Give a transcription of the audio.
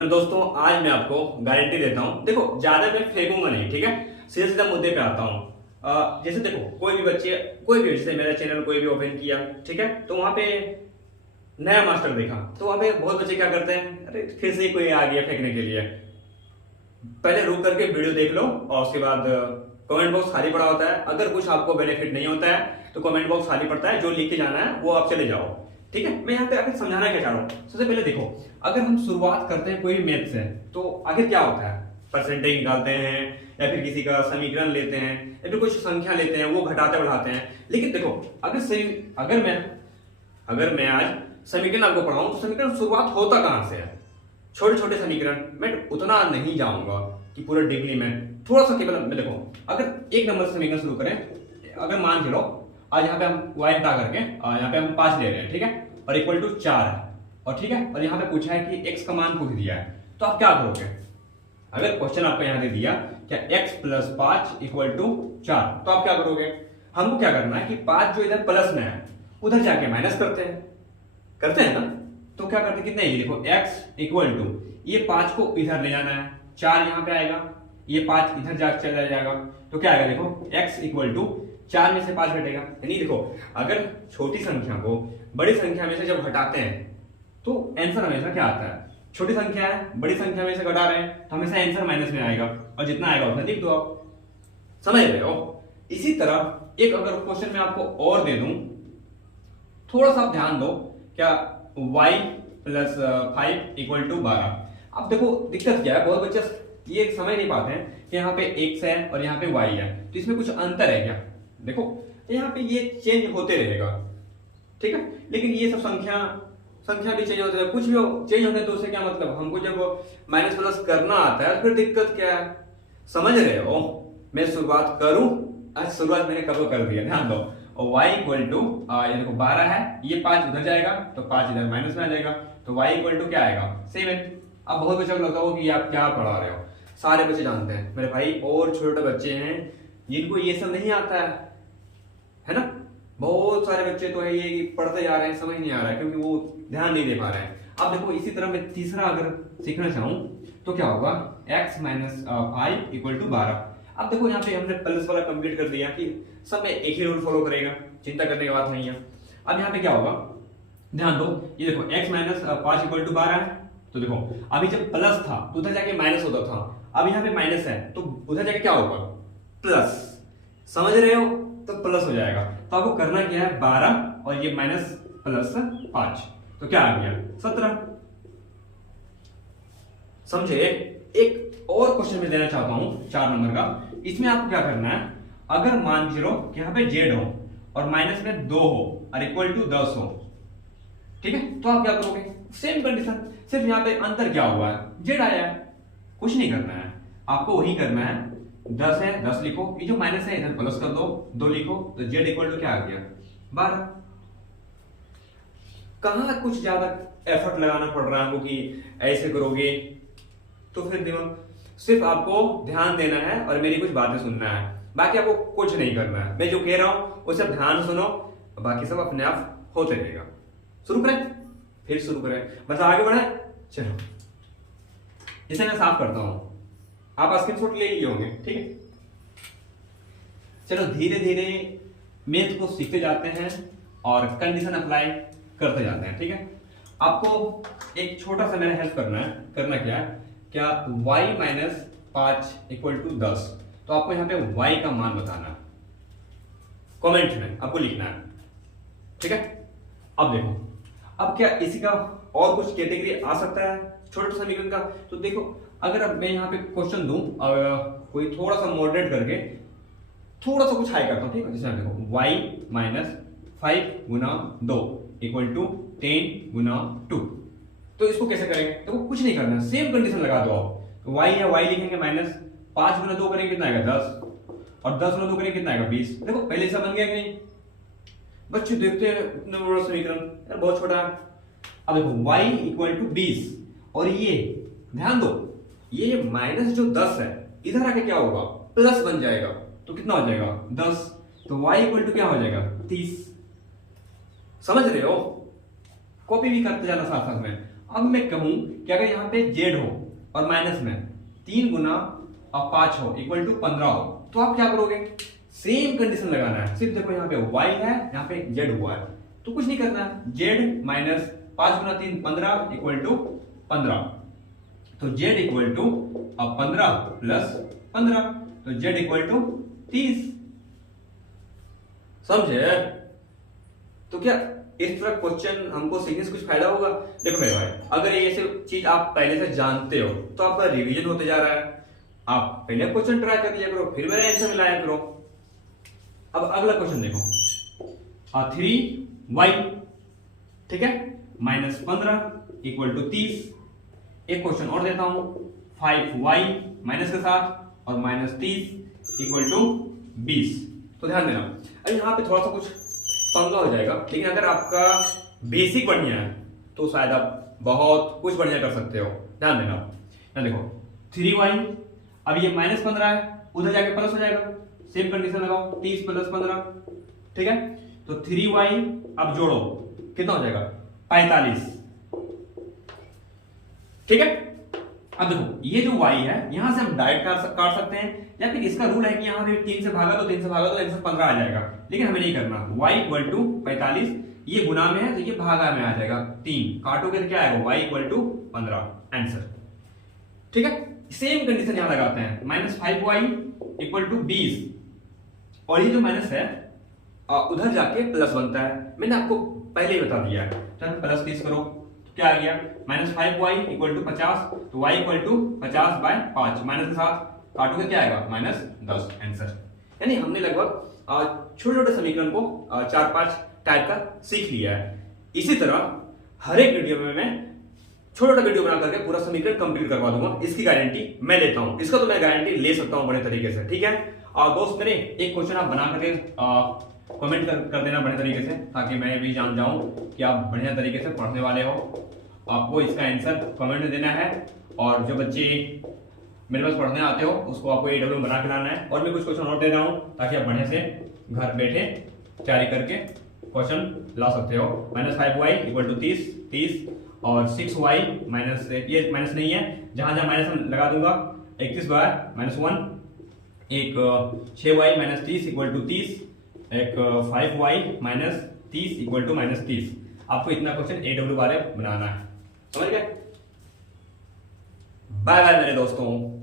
तो दोस्तों आज मैं आपको गारंटी देता हूं। देखो ज्यादा मैं फेंकूंगा नहीं, ठीक है। सीधा सीधा मुद्दे पे आता हूं। जैसे देखो कोई भी जैसे मेरा चैनल कोई भी ओपन किया, ठीक है, तो वहां पे नया मास्टर देखा तो वहां पे बहुत बच्चे क्या करते हैं, अरे फिर से कोई आ गया फेंकने के लिए। पहले रुक करके वीडियो देख लो और उसके बाद कमेंट बॉक्स खाली पड़ा होता है। अगर कुछ आपको बेनिफिट नहीं होता है तो कमेंट बॉक्स खाली पड़ता है, जो लिख के जाना है वो आप चले जाओ, ठीक है। मैं यहाँ पे आखिर समझाना क्या चाह रहा हूँ। सबसे पहले देखो, अगर हम शुरुआत करते हैं कोई भी मैथ से तो आखिर क्या होता है, परसेंटेज निकालते हैं या फिर किसी का समीकरण लेते हैं या फिर कुछ संख्या लेते हैं, वो घटाते बढ़ाते हैं। लेकिन देखो अगर मैं आज समीकरण आपको पढ़ाऊं तो समीकरण शुरुआत होता कहां से है, छोटे छोटे समीकरण। मैं उतना नहीं जाऊंगा कि पूरा डीपली में, थोड़ा सा केवल मैं देखो, अगर एक नंबर से समीकरण शुरू करें, अगर मान चलो आज यहाँ पे हम y हटा करके यहाँ पे हम 5 ले रहे हैं, ठीक है, और इक्वल टू 4 है, और ठीक है, और यहाँ पे पूछा है कि x का मान पूछ दिया है, तो आप क्या करोगे। अगर क्वेश्चन आपको यहाँ दे दिया क्या x प्लस 5 इक्वल टू 4, तो आप क्या करोगे। हमको क्या करना है कि 5 जो इधर प्लस में है उधर जाके माइनस करते हैं ना। तो क्या करते कितने, ये देखो x इक्वल टू, ये 5 को इधर ले जाना है, 4 यहाँ पे आएगा, ये 5 इधर जाके चला जाएगा, तो क्या आएगा देखो x इक्वल टू 4 में से 5 घटेगा। यानी देखो, अगर छोटी संख्या को बड़ी संख्या में से जब घटाते हैं तो आंसर हमेशा क्या आता है, छोटी संख्या है बड़ी संख्या में से घटा रहे हैं तो हमेशा आंसर माइनस में आएगा, और जितना आएगा उतना लिख दो आप, समझ रहे हो। इसी तरह एक अगर क्वेश्चन में आपको और दे दूं, थोड़ा सा आप ध्यान दो, क्या y प्लस 5 इक्वल टू 12। अब देखो दिक्कत क्या है, बहुत बच्चे ये समझ नहीं पाते हैं कि यहाँ पे x है और यहाँ पे y है, तो इसमें कुछ अंतर है क्या। देखो यहाँ पे ये चेंज होते रहेगा, ठीक है, लेकिन ये सब संख्या भी चेंज होते रहेगा, कुछ भी चेंज होने तो उससे क्या मतलब, हमको जब माइनस प्लस करना आता है फिर दिक्कत क्या है, समझ रहे हो। मैं शुरुआत करूं, आज शुरुआत मैंने कब कर दिया, ध्यान दो। और y इक्वल टू, ये देखो 12 है, ये 5 उधर जाएगा तो 5 इधर माइनस में आ जाएगा, तो y इक्वल टू क्या आएगा 7। अब बहुत बच्चों को लगता हो कि आप क्या पढ़ा रहे हो, सारे बच्चे जानते हैं मेरे भाई, और छोटे बच्चे हैं जिनको ये सब नहीं आता है ना। बहुत सारे बच्चे तो है ये कि पढ़ते जा रहे हैं, समझ नहीं आ रहा है क्योंकि वो ध्यान नहीं दे पा रहे हैं। अब देखो इसी तरह मैं तीसरा अगर सीखना चाहूं तो क्या होगा, x माइनस 5 इक्वल टू 12। अब देखो यहाँ पे हमने प्लस वाला कंप्लीट कर दिया कि सब में एक ही रूल फॉलो करेगा, चिंता करने की बात नहीं है। अब यहाँ पे क्या होगा, ध्यान दो, ये देखो x माइनस 5 इक्वल टू 12 है, तो देखो अभी जब प्लस था तो उधर जाके माइनस होता था, अब यहाँ पे माइनस है तो उधर जाके क्या होगा प्लस, समझ रहे हो, तो प्लस हो जाएगा। तो आपको करना क्या है, 12 और ये माइनस प्लस 5, तो क्या आ गया 17, समझे। एक और क्वेश्चन मैं देना चाहता हूं 4 नंबर का, इसमें आपको क्या करना है, अगर मान चलो कि यहाँ पे z हो और माइनस में 2 हो और इक्वल टू 10 हो, ठीक है, तो आप क्या करोगे, सेम कंडीशन, सिर्फ यहाँ पे अंतर क्या हुआ है, z आया है, कुछ नहीं करना है आपको, वही करना है, 10 है 10 लिखो, ये जो माइनस है इधर प्लस कर दो, 2 लिखो, तो z इक्वल टू क्या आ गया 12। कहां कुछ ज्यादा एफर्ट लगाना पड़ रहा है हमको कि ऐसे करोगे, तो फिर दिमाग, सिर्फ आपको ध्यान देना है और मेरी कुछ बातें सुनना है, बाकी आपको कुछ नहीं करना है। मैं जो कह रहा हूं वो सब ध्यान सुनो, बाकी सब अपने आप होते रहेगा। शुरू करें, फिर शुरू करें, बस आगे बढ़े, चलो इसे मैं साफ करता हूं, आप स्क्रीनशॉट ले लिए होंगे, ठीक है। चलो धीरे धीरे मैथ को सीखते जाते हैं और कंडीशन अप्लाई करते जाते हैं, ठीक है। आपको एक छोटा सा मेरा हेल्प करना क्या है, क्या y माइनस 5 इक्वल टू 10, तो आपको यहाँ पे y का मान बताना, कमेंट में आपको लिखना है, ठीक है। अब देखो, अब क्या इसी का और कुछ कैटेगरी आ सकता है छोटे समीकरण का, तो देखो अगर अब मैं यहाँ पे क्वेश्चन दूं कोई थोड़ा सा मॉडरेट करके, थोड़ा सा कुछ हाई करता हूं, ठीक है, जैसे देखो y माइनस 5 गुना 2 इक्वल टू 10 गुना 2, तो इसको कैसे करेंगे, देखो कुछ नहीं करना, सेम कंडीशन लगा दो आप, तो y है y लिखेंगे, माइनस 5 गुना 2 करेंगे कितना आएगा 10, और 10 गुना 2 करेंगे कितना आएगा 20। देखो पहले से बन गया कि नहीं, बच्चे देखते हैं इतना बड़ा समीकरण यार बहुत छोटा है। अब देखो y इक्वल टू 20, और ये ध्यान दो, ये माइनस जो 10 है इधर आके क्या होगा प्लस बन जाएगा, तो कितना हो जाएगा 10, तो y इक्वल टू क्या हो जाएगा 30, समझ रहे हो। कॉपी भी करते जाना साथ साथ में, अब मैं कहूं कि अगर यहाँ पे जेड हो और माइनस में 3 गुना और 5 हो इक्वल टू 15 हो, तो आप क्या करोगे? सेम कंडीशन लगाना है। सिर्फ देखो यहाँ पे y है, यहाँ पे z हुआ है, तो कुछ नहीं करना है। z माइनस 5 गुना 3 15 इक्वल टू 15, तो z इक्वल टू 15 प्लस 15, तो z इक्वल टू 30। समझे? तो क्या इस तरह क्वेश्चन हमको सीखने से कुछ फायदा होगा? देखो मेरे भाई, अगर ये सब चीज आप पहले से जानते हो तो आपका रिवीजन होते जा रहा है। आप पहले क्वेश्चन ट्राई कर लिया करो, फिर मेरा आंसर मिलाया करो। अब अगला क्वेश्चन देखो, 3y, ठीक है, माइनस 15 इक्वल टू 30। एक क्वेश्चन और देता हूं, 5y माइनस के साथ और माइनस 30 इक्वल टू 20। तो ध्यान देना, अरे यहाँ पे थोड़ा सा कुछ पंगा हो जाएगा, लेकिन अगर आपका बेसिक बढ़िया है तो शायद आप बहुत कुछ बढ़िया कर सकते हो। ध्यान देना, यहाँ देखो 3y, अब ये माइनस 15 है, उधर जाके प्लस हो जाएगा, सेम कंडीशन लगाओ, 30 प्लस 15, ठीक है। तो 3y अब जोड़ो, कितना हो जाएगा? 45, ठीक है। अब देखो ये जो y है यहां से हम डायरेक्ट काट सकते हैं, या फिर इसका रूल है कि यहां से 3 से भागा तो 3 से भागा तो आंसर 15 आ जाएगा, लेकिन हमें नहीं करना। y इक्वल टू 45, ये गुना में है तो ये भागा में आ जाएगा, 3 काटोगे तो क्या आएगा? y इक्वल टू 15 आंसर, ठीक है। सेम कंडीशन यहां लगाते हैं, माइनस 5y इक्वल टू 20, और ये जो माइनस है उधर जाके प्लस बनता है, मैंने आपको पहले ही बता दिया है। तो प्लस 30 करो तो क्या आ गया? माइनस 5y इक्वल टू 50, तो y equal to 50 by 5, minus के साथ काटोगे क्या आएगा? Minus 10 answer. यानी हमने लगभग छोटे छोटे समीकरण को 4-5 टाइप का सीख लिया है। इसी तरह हर एक वीडियो में मैं छोटा छोटा वीडियो बना करके पूरा समीकरण कंप्लीट करवा दूंगा, इसकी गारंटी मैं लेता हूं। इसका तो मैं गारंटी ले सकता हूं बड़े तरीके से, ठीक है। और दोस्त मेरे, एक क्वेश्चन आप बना करके कमेंट कर देना बड़े तरीके से, ताकि मैं भी जान जाऊं कि आप बढ़िया तरीके से पढ़ने वाले हो। आपको इसका आंसर कमेंट में देना है, और जो बच्चे मेरे पास पढ़ने आते हो उसको आपको AW बना के लाना है। और मैं कुछ क्वेश्चन और दे रहा हूं ताकि आप बढ़िया से घर बैठे तैयारी करके क्वेश्चन ला सकते हो। माइनस 5y इक्वल टू 30, और 6y माइनस, ये माइनस नहीं है, जहां जहां माइनस लगा दूंगा, 31 बाय माइनस 1, एक 6y माइनस 30 इक्वल टू 30, एक 5y minus 30 equal to minus 30। आपको इतना क्वेश्चन AW वाले बनाना है, समझ गए? बाय बाय मेरे दोस्तों।